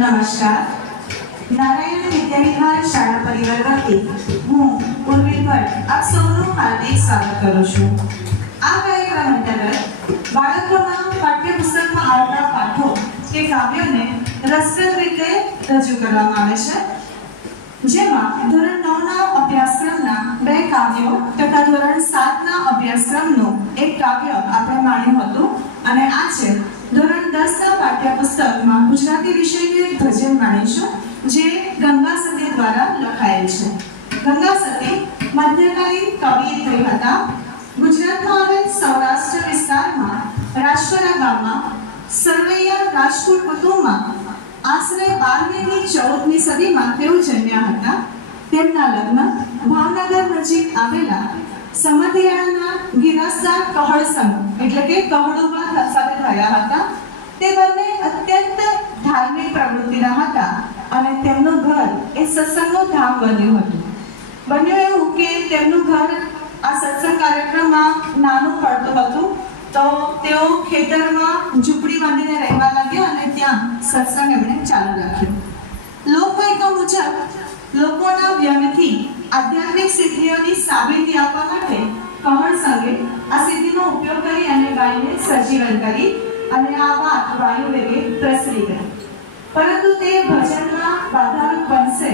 નમસ્કાર. નારાયણ વિદ્યાવિહાર શાળા પરિવાર વતી હું ઉર્મિલ ભટ્ટ આપ સૌનું હાર્દિક સ્વાગત કરું છું. આ કાર્યક્રમ અંતર્ગત બાળકોના પાઠ્યપુસ્તકમાં આવતા પાઠો કે કાવ્યોને રસપ્રદ રીતે રજૂ કરવામાં આવે છે, જેમાં ધોરણ 9ના અભ્યાસક્રમના 2 કાવ્યો તથા ધોરણ 7ના અભ્યાસક્રમનું એક કાવ્ય આપણે માણ્યું હતું. અને આજે ધોરણ 10ના પાઠ્યપુસ્તકમાં ગુજરાતી વિષયનું એક ભજન માણીશું, જે ગંગા સતી દ્વારા લખાયેલ છે. ગંગા સતી મધ્યકાલીન કવિયત્રી હતા. ગુજરાતમાં આવેલ સૌરાષ્ટ્ર વિસ્તારમાં રાજપરા ગામમાં સરવૈયા રાજપૂત કુટુંબમાં આશરે 12મી થી 14મી સદીમાં તેઓ જન્મ્યા હતા. તેમના લગ્ન ભાવનગર નજીક આવેલા સમધિયાળાના ગિરસદાર કહળસંગ એટલે કે કહડુબા સાથે થયા હતા. તે બંને અત્યંત ધાર્મિક પ્રવૃત્તિના હતા અને તેમનું ઘર એ સત્સંગનું ધામ બન્યું હતું. બન્યું એવું કે તેમનું ઘર આ સત્સંગ કાર્યક્રમમાં નાનું પડતું હતું, તો તેઓ ખેતરમાં ઝૂંપડી બાંધીને રહેવા લાગ્યા અને ત્યાં સત્સંગ એમણે ચાલુ રાખ્યો. લોકવાયકા મુજબ લોકોના વ્યંગથી આધ્યાત્મિક સિદ્ધિઓની સાબિતી આપવા માટે કહળસંગે આ સિદ્ધિનો ઉપયોગ કરી અને ગાયને સજીવન કરી અને આ વાત વાયુવેગે પ્રસરી ગઈ. પરંતુ તે ભજનમાં બાધારૂપ બનશે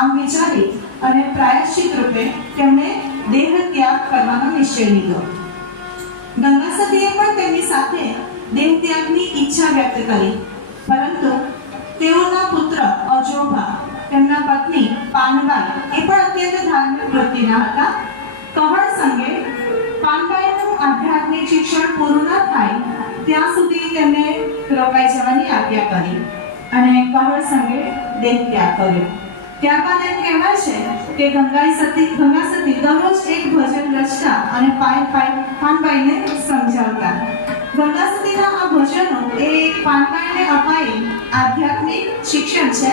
આમ વિચારી અને પ્રાયશ્ચિત રૂપે તેમણે દેહ ત્યાગ કરવાનો નિશ્ચય લીધો. ગંગા સતીએ પણ તેમની સાથે દેહ ત્યાગની ઈચ્છા વ્યક્ત કરી, પરંતુ તેઓના પુત્ર અજોભા, તેમના પત્ની પાનબાઈ એ પણ અત્યંત ધાર્મિક વૃત્તિના હતા. કહળસંગે પાનબાઈનું આધ્યાત્મિક શિક્ષણ પૂરું ન થાય ત્યાં સુધી તેમને રોકાઈ જવાની આજ્ઞા કરી અને કહળસંગે દેહ ત્યાગ કર્યો. ત્યારબાદ એમ કહેવાય છે કે ગંગા સતી દરરોજ એક ભજન રચતા અને પાનબાઈને સમજાવતા. ગંગા સતીના આ ભજનો એ પાનબાઈને અપાયેલ આધ્યાત્મિક શિક્ષણ છે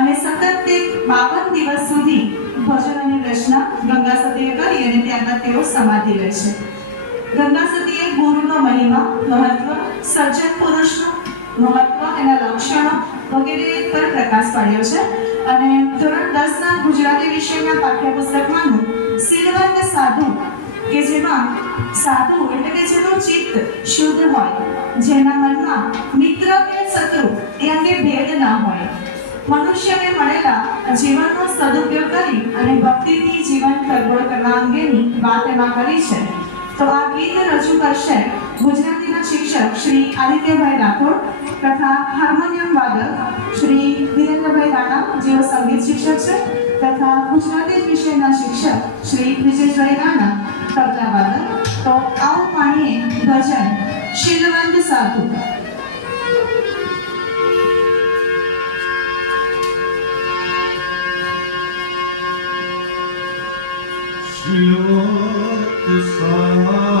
અને સતત તે 52 દિવસ સુધી ભજનોની રચના ગંગા સતીએ કરી અને ત્યારબાદ તેઓ સમાધિ લે છે. ગંગા સતીએ ગુરુનો મહિમા, મહત્વ, સજ્જન પુરુષનો મહત્વ, એના લક્ષણો વગેરે પર પ્રકાશ પાડ્યો છે. અને ધોરણ 10ના ગુજરાતી વિષયના પાઠ્યપુસ્તકમાંનું શીલવંત સાધુ, કે જેમાં સાધુ એટલે કે જેનું ચિત્ત શુદ્ધ હોય, જેના મનમાં મિત્ર કે શત્રુ એ અંગે ભેદ ના હોય, મનુષ્યને મળેલા જીવનનો સદુપયોગ કરી અને ભક્તિથી જીવન તરબોળ કરવા અંગેની વાત એમાં કરી છે. તો આ ગીત રજૂ કરશે ગુજરાતીના શિક્ષક શ્રી આદિત્યભાઈ રાઠોડ તથા હાર્મોનિયમ વાદક શ્રી વિરેન્દ્રભાઈ રાણા, જેઓ સંગીત શિક્ષક છે, તથા ગુજરાતી વિષયના શિક્ષક શ્રી વિજયભાઈ રાણા, તબલા વાદક. તો આવો પાણીએ ભજન શીલવંત સાધુ.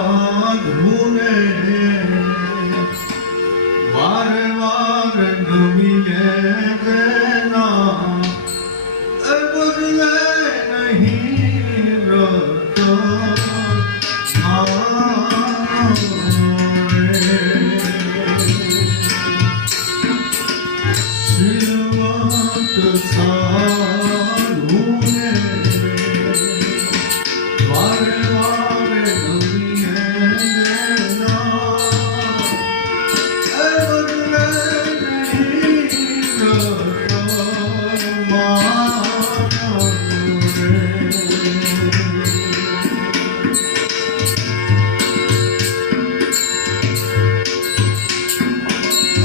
સાધુને વારે વારે ગમીએ દેના એ બદલે નહીં રતો શિલવંત સાધુને વારે વારે ગમીએ દેના એ બદલે નહીં રતો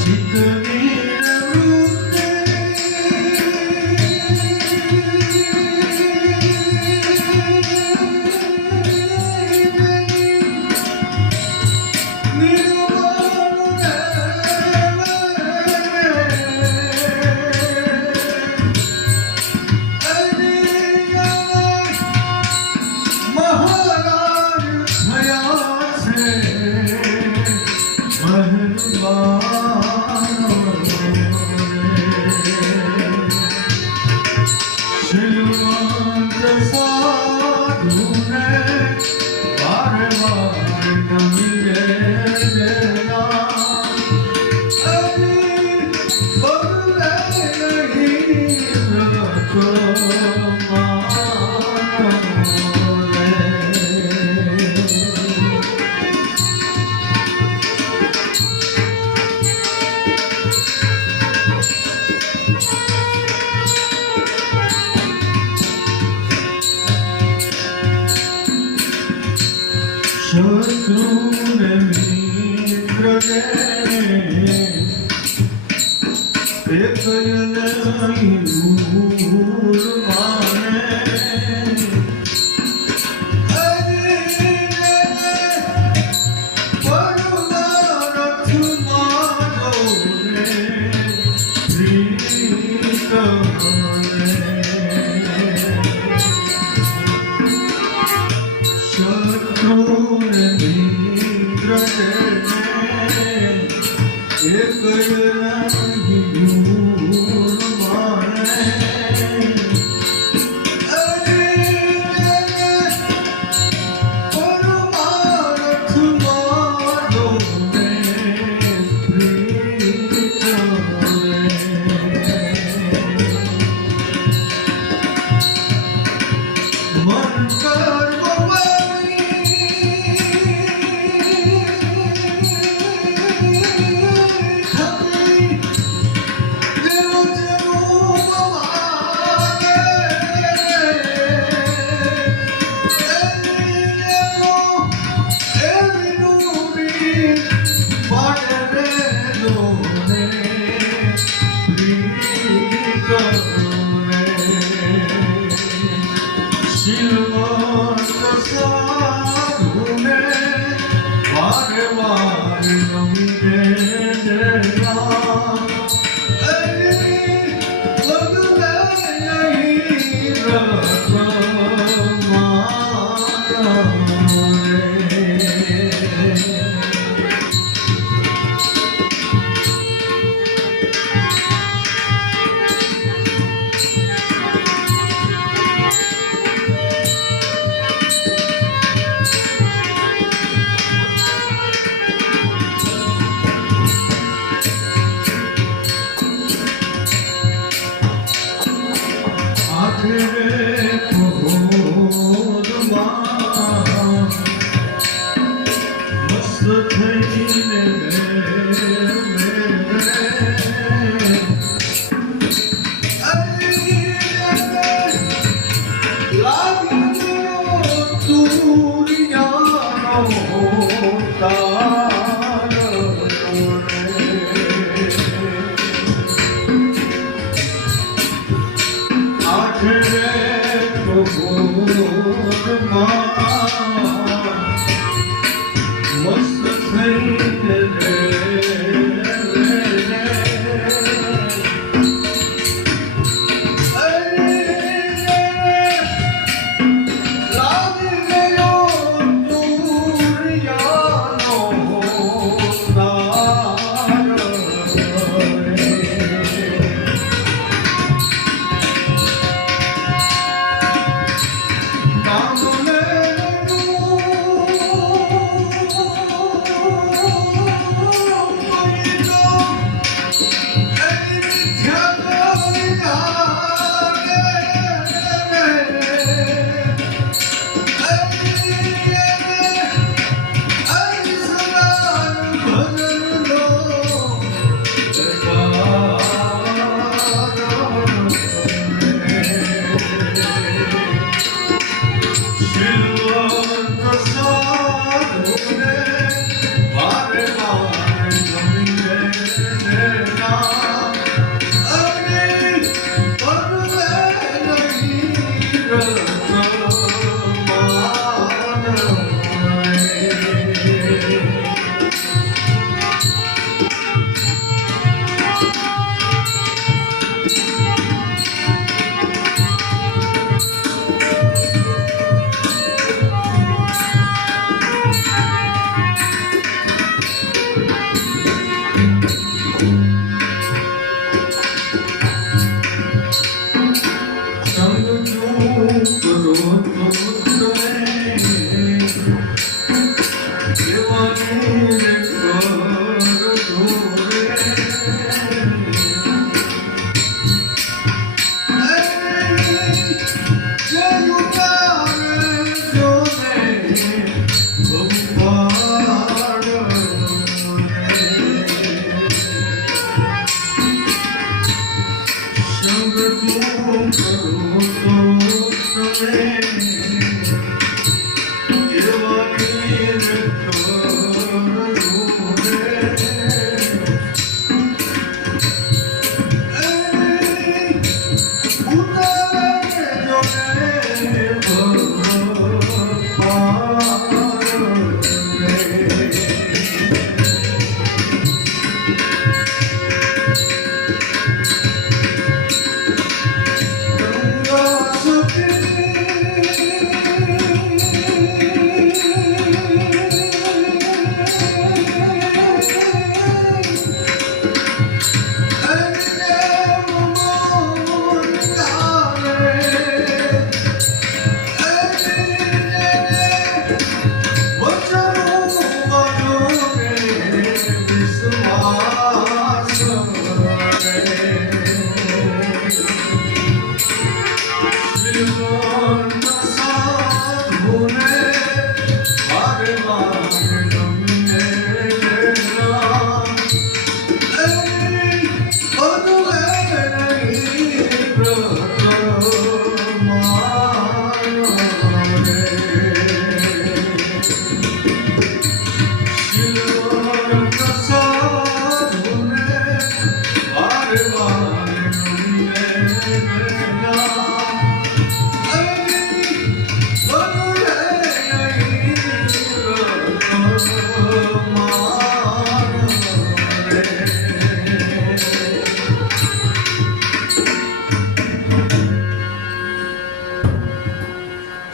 ચિત્તની વૃત્તિ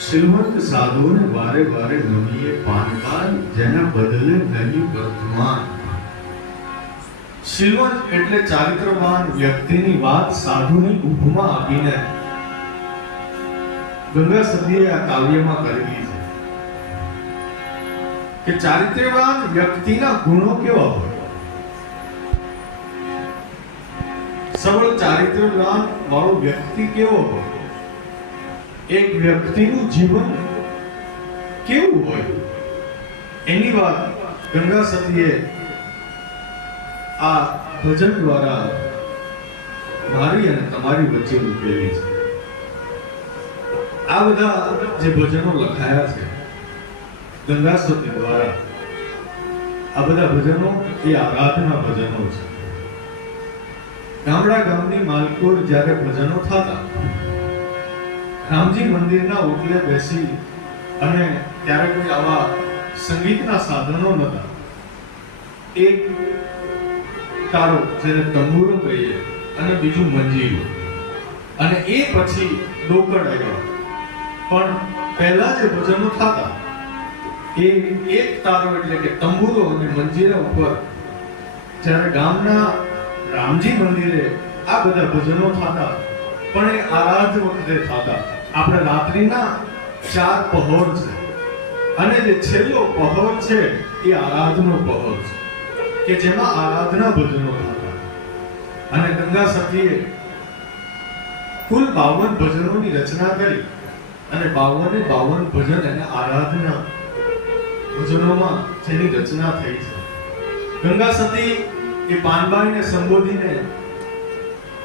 શ્રીમંત સાધુઓને વારે વારે નમીએ પાનપાન જેના બદલે નહીં વર્તમાન. શ્રીમંત એટલે ચારિત્રવાન વ્યક્તિની વાત સાધુની ઉપમા આપીને ગંગા સદીએ આ કાવ્યમાં કરેલી છે કે ચારિત્રવાન વ્યક્તિના ગુણો કેવા હોય. સબળ ચારિત્રવાન વાળો વ્યક્તિ કેવો હોય, એક વ્યક્તિનું જીવન કેવું હોય, એની વાત ગંગા સતીએ આ ભજન દ્વારા મારી અને તમારી વચ્ચે મૂકેલી છે. આ બધા જે ભજનો લખાયા છે ગંગા સતી દ્વારા, આ બધા ભજનો એ આરાધના ભજનો છે. ગામડા ગામની માલકોર જ્યારે ભજનો થતા, રામજી મંદિરના ઓટલે બેસી અને ત્યારે કોઈ આવા સંગીતના સાધનો નહોતા. એક તારો જેને તંબુરો કહીએ અને બીજું મંજીરું, અને એ પછી ડોકડ આવ્યો. પણ પહેલા જે ભજનો થતા એ એક તારો એટલે કે તંબુરો અને મંજીરા ઉપર જ્યારે ગામના રામજી મંદિરે આ બધા ભજનો થતા, પણ એ આરાધ વખતે થતા. આપણે રાત્રિના 4 પહોર છે અને જે છેલ્લો પહોર છે એ આરાધનો પહોર છે કે જેમાં આરાધના ભજનો થતા. અને ગંગા સતીએ કુલ 52 ભજનોની રચના કરી અને 52 ભજન એને આરાધના ભજનોમાં જેની રચના થઈ છે. ગંગા સતી એ પાનબાઈને સંબોધીને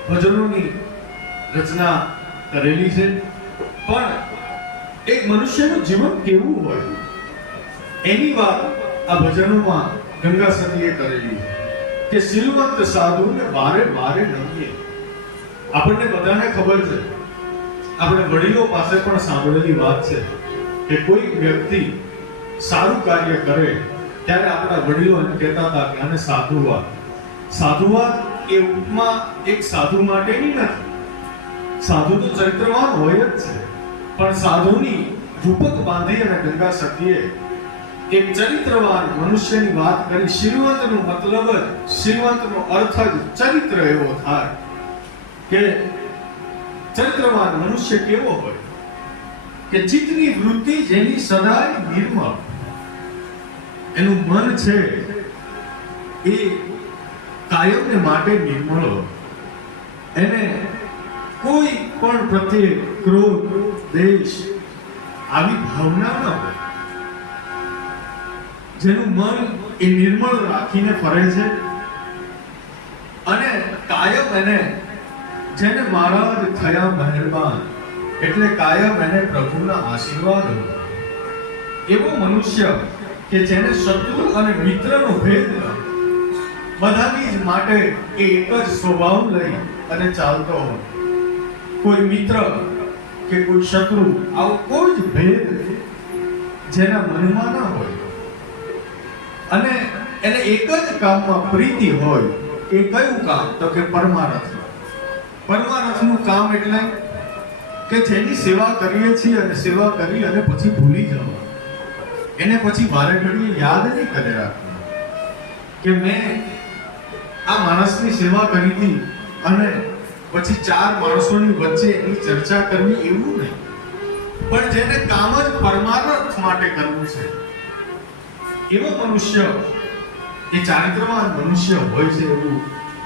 ભજનોની રચના કરેલી છે. પણ એક મનુષ્યનું જીવન કેવું હોય એની વાત આ ભજનોમાં ગંગા સતીએ કરેલી છે કે સિલવંત સાધુને વારે વારે નમીએ. આપણને બધાને ખબર છે, આપણે વડીલો પાસે પણ સાંભળેલી વાત છે કે કોઈ વ્યક્તિ સારું કાર્ય કરે ત્યારે આપણા વડીલો એને કહેતા હતા કે આને સાધુવાદ. સાધુવાદ એ ઉપમા એક સાધુ માટેની નથી. સાધુ તો ચરિત્રવાન હોય જ છે, પણ સાધુની રૂપક બાંધી અને ગંગા સતીએ એક ચરિત્રવાન મનુષ્યની વાત કરી. શ્રીમંતનો મતલબ જ, શ્રીમંતનો અર્થ જ ચરિત્ર એવો થાય કે ચરિત્રવાન મનુષ્ય કેવો હોય કે ચિત્તની વૃત્તિ જેની સદાય નિર્મળ, એનું મન છે એ કાયમને માટે નિર્મળ હોય. એને કોઈ પણ પ્રત્યે ક્રોધ, દેશ આવી ભાવના ન હોય. જેનું મન એ નિર્મળ રાખીને ફરે છે અને કાયમ એને, જેને મહારાજ થયા મહેરબાન એટલે કાયમ એને પ્રભુના આશીર્વાદ હોય. એવો મનુષ્ય કે જેને શત્રુ અને મિત્રનો ભેદ ન, બધાની જ માટે એ એક જ સ્વભાવ લઈ અને ચાલતો હોય. કોઈ મિત્ર કે કોઈ શત્રુ આવો કોઈ જ ભેદ જેના મનમાં ન હોય અને એને એક જ કામમાં પ્રીતિ હોય. એ કયું કામ? તો કે પરમારથ. પરમારથનું કામ એટલે કે જેની સેવા કરીએ છીએ અને સેવા કરી અને પછી ભૂલી જવા, એને પછી વારે ઘડીએ યાદ નહીં કરે રાખવું કે મેં આ માણસની સેવા કરી હતી અને પછી 4 માણસોની વચ્ચે એની ચર્ચા કરવી, એવું નહીં. પણ જેને કામ જ પરમાર્થ માટે કરવું છે એવો મનુષ્ય એ ચારિત્રવાન મનુષ્ય હોય છે, એવું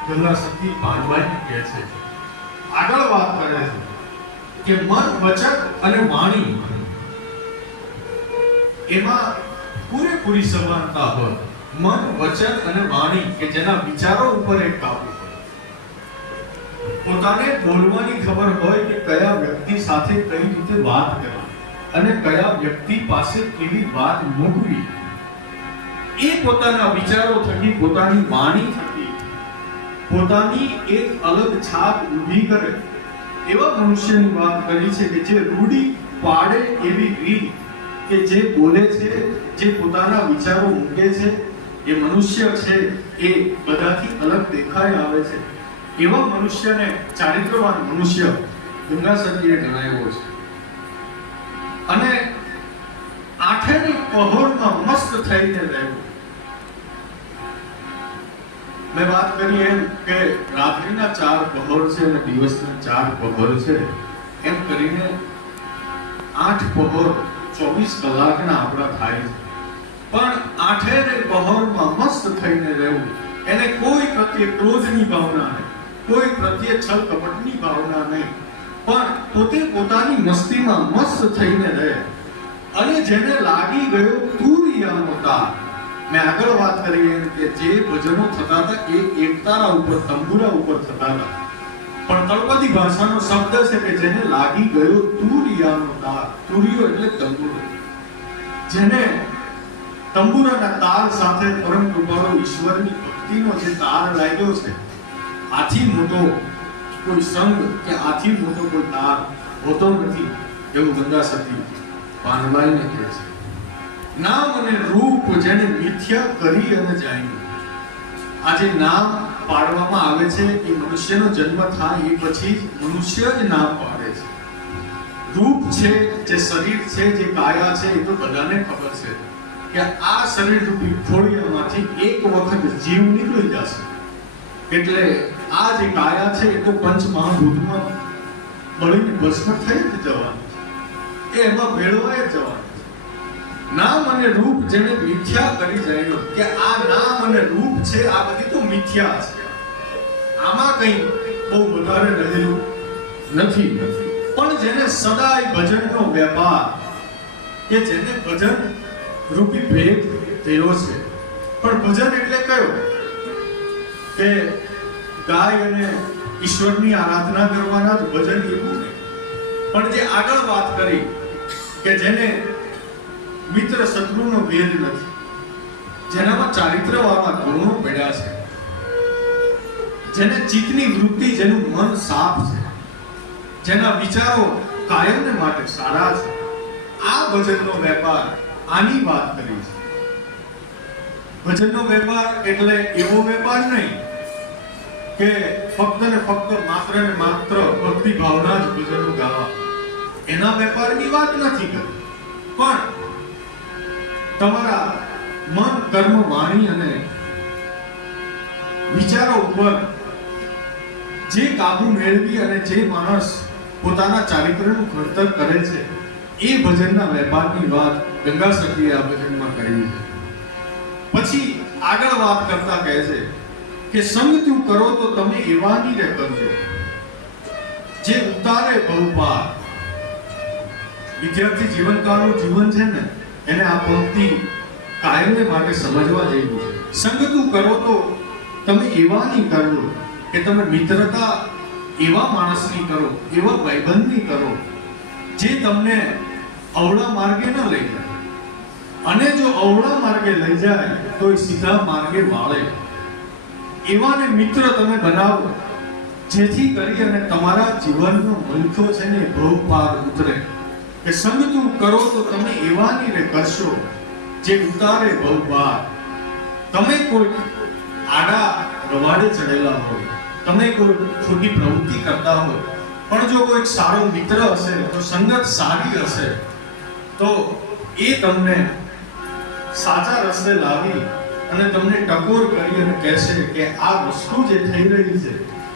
ગંગા સતી પાનબાઈ કહે છે. આગળ વાત કરે છે કે મન, વચન અને વાણી એમાં પૂરેપૂરી સમાનતા હોય. મન, વચન અને વાણી કે જેના વિચારો ઉપર એક કાબુ હોય. પોતાને બોલવાની ખબર હોય કે કયા વ્યક્તિ સાથે કઈ રીતે વાત કરવી અને કયા વ્યક્તિ પાસે કેવી વાત મૂકવી, એ પોતાના વિચારો થકી, પોતાની વાણી થકી પોતાની એક અલગ છાપ ઊભી કરે એવા મનુષ્યની વાત કરી છે કે જે રૂઢી પાડે એવી રીત, કે જે બોલે છે, જે પોતાના વિચારો મૂકે છે, એ મનુષ્ય છે એ બધાથી અલગ દેખાઈ આવે છે. એવા મનુષ્યને ચારિત્રવાન મનુષ્ય ગંગાસતીએ ગણાવ્યો છે. અને આઠેની પહોળમાં મસ્ત થઈને રહેવું. મેં વાત કરી એમ કે રાત્રિના 4 પહોળ છે અને દિવસના 4 પહોળ છે, એમ કરીને 8 પહોળ 24 કલાકના આપણા થાય છે. પણ આઠેને પહોળમાં મસ્ત થઈને રહેવું, એને કોઈ પ્રત્યે ક્રોધની ભાવના નહીં, કોઈ પ્રત્યે છલ કપટની ભાવના નહીં, પણ પોતે પોતાની મસ્તીમાં મસ્ત થઈને રહે. અને જેને લાગી ગયો તુરિયાનો તાર, મેં આગળ વાત કરી એમ કે જે ભજનો થતા હતા એ એકતારા ઉપર, તંબુરા ઉપર થતા હતા, પણ તળપદી ભાષાનો શબ્દ છે કે જેને લાગી ગયો તુરિયાનો તાર. તુરિયો એટલે તંબુરો. જેને તંબુરાના તાર સાથે પરમ કૃપાળુ ઈશ્વરની ભક્તિનો જે તાર લાગ્યો છે, આથી મોટો કોઈ સંગ કે આથી મોટો કોઈ તાર હોતો નથી, એવું ગંગાસતી પાનબાઈને કહે છે. નામ અને રૂપ જેને મિથ્યા કરી અને જાણ્યું. આજે નામ પાડવામાં આવે છે એ મનુષ્યનો જન્મ થાય એ પછી મનુષ્ય જ નામ પાડે છે. રૂપ છે, જે શરીર છે, જે કાયા છે, એ તો બધાને ખબર છે કે આ શરીર રૂપી ખોડિયામાંથી એક વખત જીવ નીકળી જશે એટલે આ જે કાયા છે એ તો પંચમહાભૂતમાં બળીને ભસ્મ થઈ જ જવાનું છે, એમાં ભેળવાઈ જવાનું છે. નામ અને રૂપ જેને મિથ્યા કરી જાણ્યો કે આ નામ અને રૂપ છે, આ બધી તો મિથ્યા છે, આમાં કંઈ બહુ વધારે રહેલું નથી. પણ જેને સદાય ભજનનો વેપાર, કે જેને ભજન રૂપી ભેદ થયો છે. પણ ભજન એટલે કયો? કે ગાય અને ઈશ્વરની આરાધના કરવાના જ ભજન એવું નહીં. પણ જે આગળ વાત કરી કે જેને મિત્ર શત્રુનો ભેદ નથી, જેનામાં ચારિત્રવાળા ગુણો પડ્યા છે, જેને ચિત્તની વૃત્તિ, જેનું મન સાફ છે, જેના વિચારો કાયમને માટે સારા છે, આ ભજનનો વેપાર, આની વાત કરી છે. ભજનનો વેપાર એટલે એવો વેપાર નહીં કે ફક્ત ને ફક્ત માત્ર ને માત્ર ભક્તિ ભાવના જ ભજનો ગાવા, એના વેપારની વાત નથી કરી. પણ તમારા મન, કર્મ, વાણી અને વિચારો ઉપર જે કાબુ મેળવી અને જે માણસ પોતાના ચારિત્રનું ઘડતર કરે છે, એ ભજનના વેપારની વાત ગંગાસતીએ આ ભજનમાં કરી છે. પછી આગળ વાત કરતા કહે છે કે સંગ તું કરો તો તમે એવાની રે કરજો જે ઉતારે બહુપાર. વિદ્યાર્થી જીવનકાળનું જીવન છે ને, એને આ પંક્તિ કાયમને માટે સમજવા જેવી છે. સંગ તું કરો તો તમે એવાની કરજો કે તમે મિત્રતા એવા માણસની કરો, એવા ભાઈબંધની કરો જે તમને અવળા માર્ગે ન લઈ જાય, અને જો અવળા માર્ગે લઈ જાય તો એ સીધા માર્ગે વાળે. એવાને મિત્ર તમે બનાવો જેથી કરી અને તમારા જીવનનો મલખો છે ને બહુ પાર ઉતરે. કે સંગ તું કરો તો તમે એવાની રે કરશો જે ઉતારે બહુ પાર. તમે કોઈ આડા રવાડે ચડેલા હોય, તમે કોઈ ખોટી પ્રવૃત્તિ કરતા હોય, પણ જો કોઈ સારો મિત્ર હશે, તો સંગત સારી હશે, તો એ તમને સાચા રસ્તે લાવી અને તમને ટકોર કરી અને કહેશે કે આ વસ્તુ જે થઈ રહી છે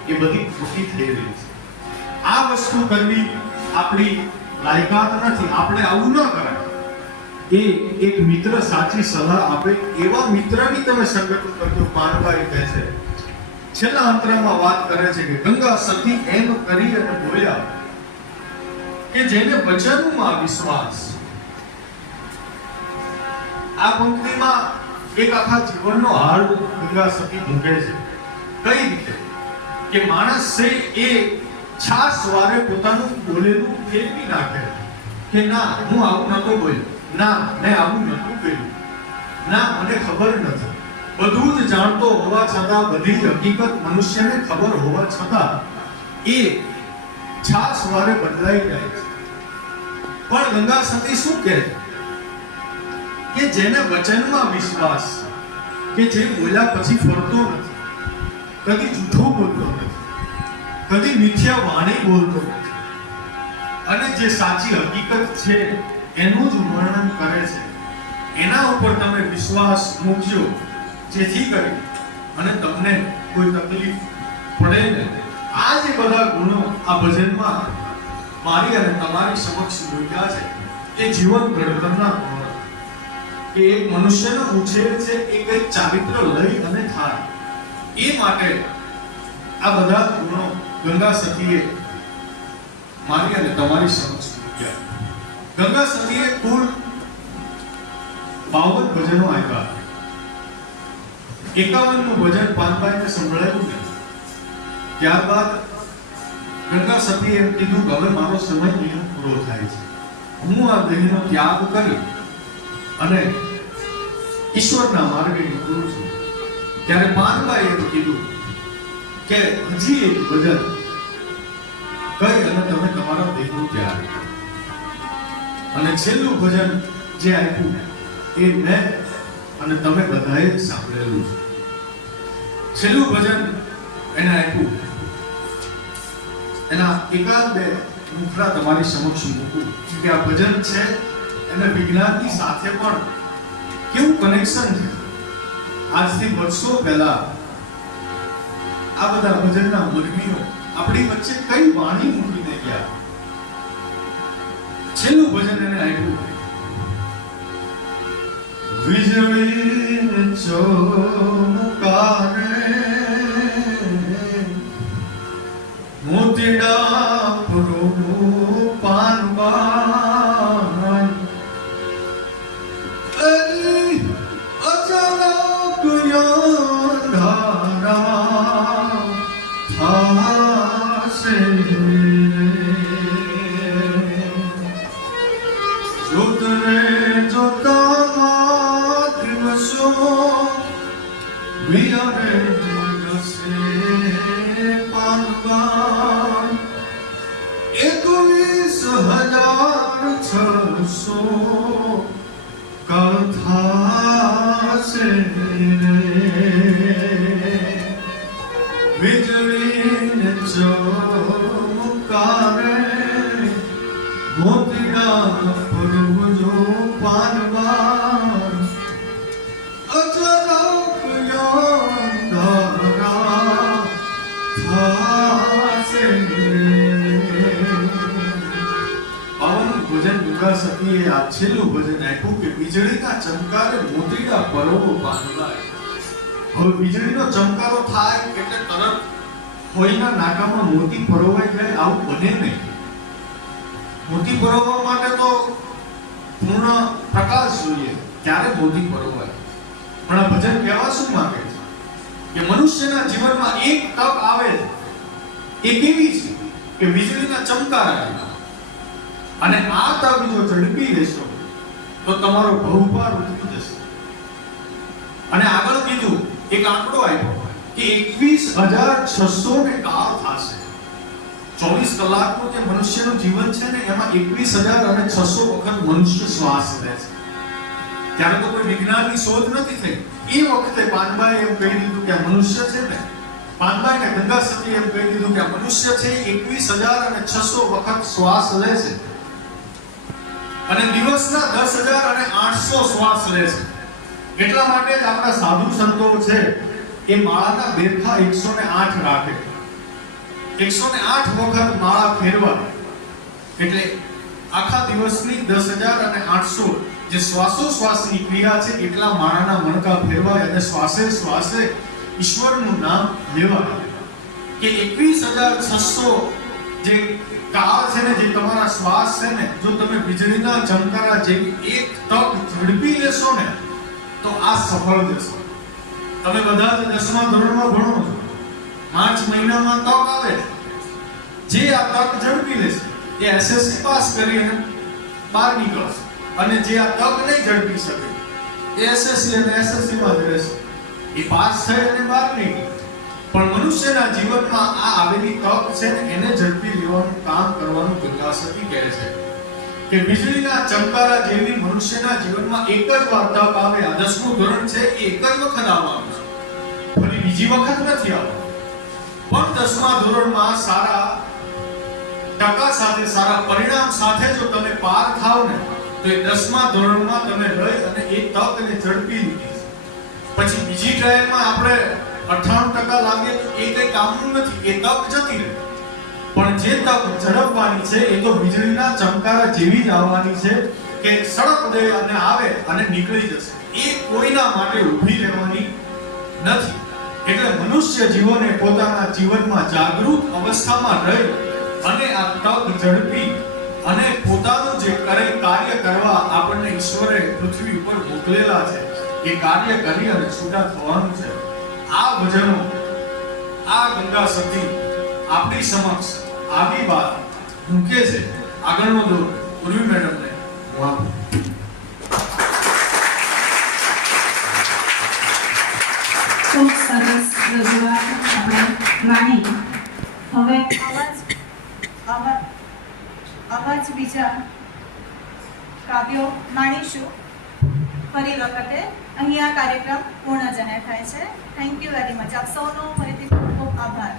એ બધી ખોટી થઈ રહી છે, આ વસ્તુ કરવી આપણી લાયકાત નથી, આપણે આવું ન કરાય. એ એક મિત્ર સાચી સલાહ આપે, એવા મિત્રની તમે સંગત કરજો. પાનબાઈ કહે છે, છેલ્લા અંતરામાં વાત કરે છે કે ગંગા સતી એમ કરી અને બોલ્યા કે જેને વચનમાં વિશ્વાસ. આ પંક્તિમાં એક આખા જીવનનો હાર ગંગા સતી મૂકે છે. કઈ રીતે? કે માણસ છે એ છાસ વારે પોતાનું બોલેલું ફેરવી નાખે કે ના હું આવું નતો બોલ્યો, ના મેં આવું નતું કર્યું, ના મને ખબર નથી. બધું જ જાણતો હોવા છતાં, બધી જ હકીકત મનુષ્યને ખબર હોવા છતાં એ છાસ વારે બદલાઈ જાય છે. પણ ગંગા સતી શું કહે કે જેને વચનમાં વિશ્વાસ, કે જે બોલ્યા પછી ફરતો નથી, કદી જૂઠું બોલતો નથી, કદી મિથ્યા વાણી બોલતો નથી, અને જે સાચી હકીકત છે એનું જ વર્ણન કરે છે, એના ઉપર તમે વિશ્વાસ મૂકજો, જેથી કરી અને તમને કોઈ તકલીફ પડે નહીં. આ જે બધા ગુણો આ ભજનમાં મારી અને તમારી સમક્ષ મૂક્યા છે એ જીવન ઘડતરના ગુણો, કે એક મનુષ્યનો ઉછેર છે એ કંઈક ચારિત્ર લઈ અને થાય, એ માટે આ બધા ગુણો ગંગા સતીએ મારી અને તમારી સમક્ષ મૂક્યા. ગંગા સતીએ કુલ 52 ભજનો આપ્યા. 51નું ભજન પાનબાઈને સંભળાયું નહીં. ત્યારબાદ ગંગા સતીએ એમ કીધું કે હવે મારો સમય અહીંયા પૂરો થાય છે, હું આ દેહનો ત્યાગ કરી અને ઈશ્વરના માર્ગે નીકળું છું. ત્યારે પાનબાઈએ એમ કીધું કે હજી એક ભજન કઈ અને તમે તમારા દેહનો ત્યાગ કરો. અને છેલ્લું ભજન જે આપ્યું એ મેં અને તમે બધાએ સાંભળેલું છે. છેલ્લું ભજન એને આપ્યું, એના એકાદ બે મુખડા તમારી સમક્ષ મૂકું કે આ ભજન છે એને વિજ્ઞાનની સાથે પણ કેવું કનેક્શન છે. આજથી વર્ષો પહેલા આ બધા ભજનના મુરમીઓ આપણી વચ્ચે કઈ વાણી મૂકીને ગયા. છેલ્લું ભજન એને આપ્યું, વીજળી ચોમકારે મોતીડા પુરો પાનબાન અચાનક યાંધારા થાશે જોતરે જોતામાં દિવસો વિયારે જશે પાનબાન 21,600 કાળ થાશે વીજળીને ચમકારે મોતીડા પરવજો પાનબાન અચાનક યાંધારા થાશે. ભજન ગંગા સતીએ આ છેલ્લું ભજન આપ્યું કે વીજળીના ચમકારે મોતીડા પરોવો પાનબાય. હવે વીજળીનો ચમકારો થાય એટલે તરત કોઈના નાકામાં મોતી પરોવાઈ જાય આવું બને નહીં. મોતી પરોવવા માટે તો પૂર્ણ પ્રકાશ જોઈએ, ત્યારે મોતી પરોવાય. પણ આ ભજન કહેવા શું માંગે છે કે મનુષ્યના જીવનમાં એક તક આવે એ કેવી છે કે વીજળીના ચમકારા આવે, અને આ તક જો ઝડપી લેશો તો તમારો બહુપાર ઉતરી જશે. અને આગળ કીધું એક આંકડો આપ્યો કે 21,600 ને કાળ થશે. 24 કલાકનું જે મનુષ્યનું જીવન છે ને એમાં 21,600 વખત મનુષ્ય શ્વાસ લે છે. ત્યારે તો કોઈ વિજ્ઞાનની શોધ નથી થઈ. એ વખતે પાનબાઈએ એમ કહી દીધું કે આ મનુષ્ય છે ને, પાનબાઈ ને ગંગા સતીએ એમ કહી દીધું કે આ મનુષ્ય છે 21,600 વખત શ્વાસ લે છે અને દિવસના 10,800 શ્વાસ લે છે. એટલા માટે જ આપણા સાધુ સંતો છે એ માળાના બેરખા 108 રાખે. 108 વખત માળા ફેરવા એટલે આખા દિવસની 10,800 જે શ્વાસોશ્વાસની ક્રિયા છે એટલા માળાના મણકા ફેરવાય અને શ્વાસે શ્વાસે ઈશ્વરનું નામ લેવાય. કે 21,600 જે કાળ છે ને, જે તમારા શ્વાસ છે ને, જો તમે વીજળીના ચમકારા જેવી એક તક ઝડપી લેશો ને તો આ સફળ જશે. તમે બધા જ 10મા ધોરણમાં ભણો છો, માર્ચ મહિનામાં તક આવે છે, જે આ તક ઝડપી લેશે એ એસએસસી પાસ કરી અને બહાર નીકળશે, અને જે આ તક નહીં ઝડપી શકે એ એસએસસી અને એસએસસી માં જ રહેશે, એ પાસ થઈ અને બહાર નહીં નીકળે. પણ મનુષ્યના જીવનમાં આ આવેલી તક છે ને એને ઝડપી લેવાનું કામ કરવાનું ગંગા સતી કહે છે કે વીજળીના ચમકારા જેવી મનુષ્યના જીવનમાં એક જ વાર તક આવે. આ 10મું ધોરણ છે એ એક જ વખત આવવાનું છે, ફરી બીજી વખત નથી આવવાનું. પણ 10મા ધોરણમાં સારા ટકા સાથે સારા પરિણામ સાથે જો તમે પાર થાવ ને તો એ 10મા ધોરણમાં તમે લઈ અને એ તકને ઝડપી લીધી. પછી બીજી ટ્રાયલમાં આપણે 98% લાગે તો એ કઈ કામનું નથી, એ તક જતી રહે. પણ જે તક ઝડપવાની છે એ તો વીજળીના ચમકારા જેવી જ આવવાની છે કે સડક દે અને આવે અને નીકળી જશે, એ કોઈના માટે ઊભી રહેવાની નથી. એટલે મનુષ્ય જીવને પોતાના જીવનમાં જાગૃત અવસ્થામાં રહી અને આ તક ઝડપી અને પોતાનું જે કાર્ય કરવા આપણને ઈશ્વરે પૃથ્વી ઉપર મોકલેલા છે એ કાર્ય કરી અને છૂટા થવાનું છે. આ વચનો આ ગંગા સતી આપણી સમક્ષ આવી વાત મૂકે છે. આગળનો દોર ઉર્વી મેડમને હું આપું. ખૂબ સરસ રજૂઆત આપણે માણી. હવે આવા જ બીજા કાવ્યો માણીશું. ફરી વખતે અહીં આ કાર્યક્રમ પૂર્ણ જાહેર થાય છે. Thank you very much. આપ સૌનો ફરીથી ખૂબ ખૂબ આભાર.